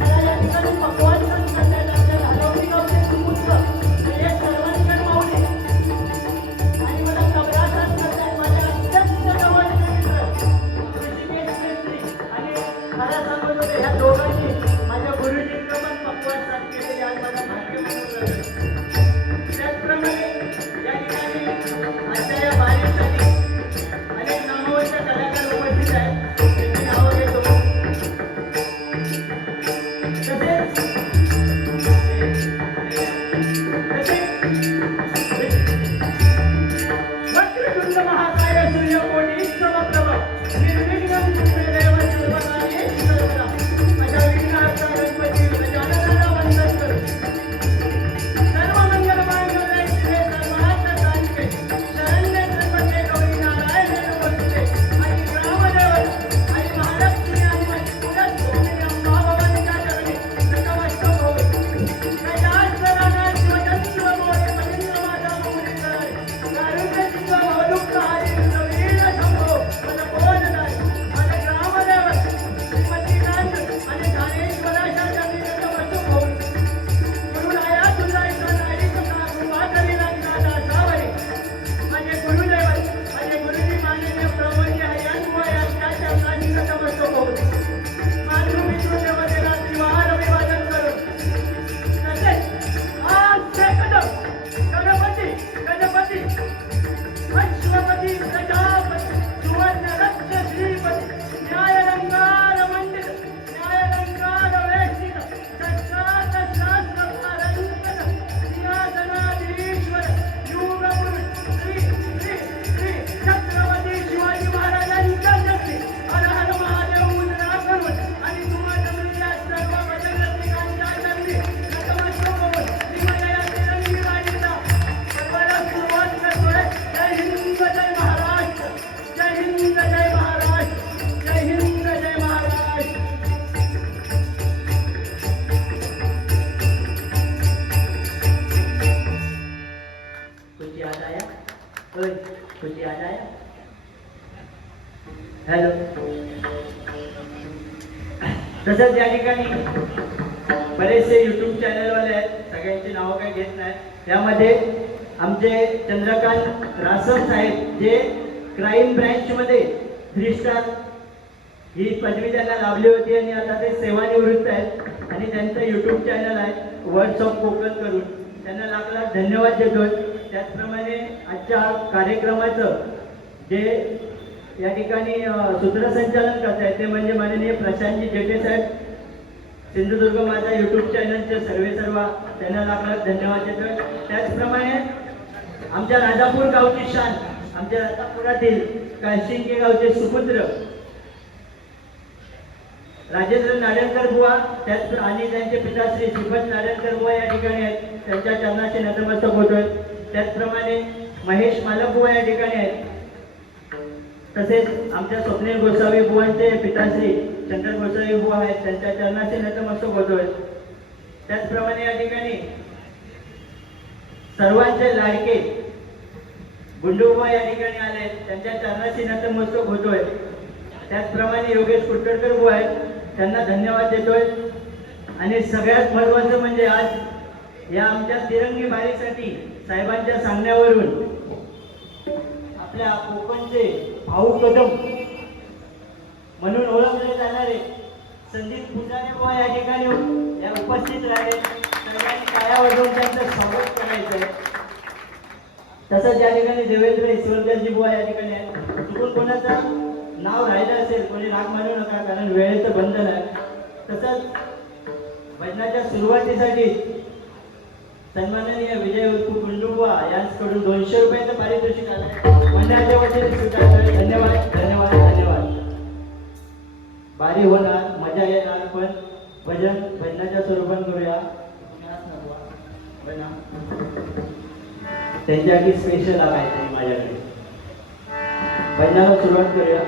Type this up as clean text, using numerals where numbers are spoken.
मला या ठिकाणी पकवान करण्यात आपल्याला याद आया? हॅलो. तसंच या ठिकाणी बरेचसे यूट्यूब चॅनलवाले आहेत, सगळ्यांची नावं काही घेत नाही. त्यामध्ये आमचे चंद्रकांत रासम साहेब जे क्राईम ब्रँचमध्ये 3 स्टार ही पदवी त्यांना लाभली होती आणि आता ते सेवानिवृत्त आहेत आणि त्यांचं यूट्यूब चॅनल आहे वर्ड्स ऑफ कोकण करून. त्यांना लाख लाख धन्यवाद देतोय. त्याचप्रमाणे आजच्या कार्यक्रमाचं जे या ठिकाणी सूत्रसंचालन करत आहेत ते म्हणजे माननीय प्रशांतजी जेठे साहेब, सिंधुदुर्ग माझा यूट्यूब चॅनलचे सर्व त्यांना लाख लाख धन्यवाद देतोय. त्याचप्रमाणे आमच्या राजापूर गावची शान, आमच्या राजापुरातील काशिंगे गावचे सुपुत्र राजेंद्र नारायणकर बुवा, त्याच आणि त्यांचे पिताश्री श्रीपत नारायणकर बुवा या ठिकाणी आहेत, त्यांच्या चरणाचे नतमस्तक होतोय. त्याचप्रमाणे महेश मालक बुवा या ठिकाणी आहेत. तसेच आमच्या स्वप्नील गोसावी बुवांचे पिताश्री शंकर गोसावी बुवा आहेत, त्यांच्या चरणाचे नतमस्तक होतोय. त्याचप्रमाणे या ठिकाणी सर्वांचे लाडके गुंडूबुवा या ठिकाणी आले, त्यांच्या चरणाचे नतमस्तक होतोय. त्याचप्रमाणे योगेश कुटकरकर बुवा आहेत, त्यांना धन्यवाद देतोय. आणि सगळ्यात महत्त्वाचं म्हणजे आज या आमच्या तिरंगी बारीसाठी साहेबांच्या सांगण्यावरून आपल्या कोकणचे भाऊ कदम म्हणून ओळखले जाणारे संदीप पुजारी बुवा या ठिकाणी या उपस्थित राहिले. सगळ्यांनी टाळ्या वाजवून त्यांचं स्वागत करायचं आहे. तसंच या ठिकाणी देवेंद्र ईश्वरकरजी बुवा या ठिकाणी आहेत. चुकून कोणाचं नाव राहिलं असेल कोणी राग मानू नका, कारण वेळेचं बंधन आहे. तसंच भजनाच्या सुरुवातीसाठी सन्माननीय विजय उर्फ गुंडुबुवा यांच्याकडून 200 रुपयाचं पारितोषिक आलं. मंडळाच्या वतीने स्वीकारतोय. धन्यवाद धन्यवाद धन्यवाद. भारी होणार, मजा येणार, पण भजनाच्या स्वरूपात करूया. त्यांच्यासाठी स्पेशल आहे माझ्याकडे. भजनाला सुरुवात करूया.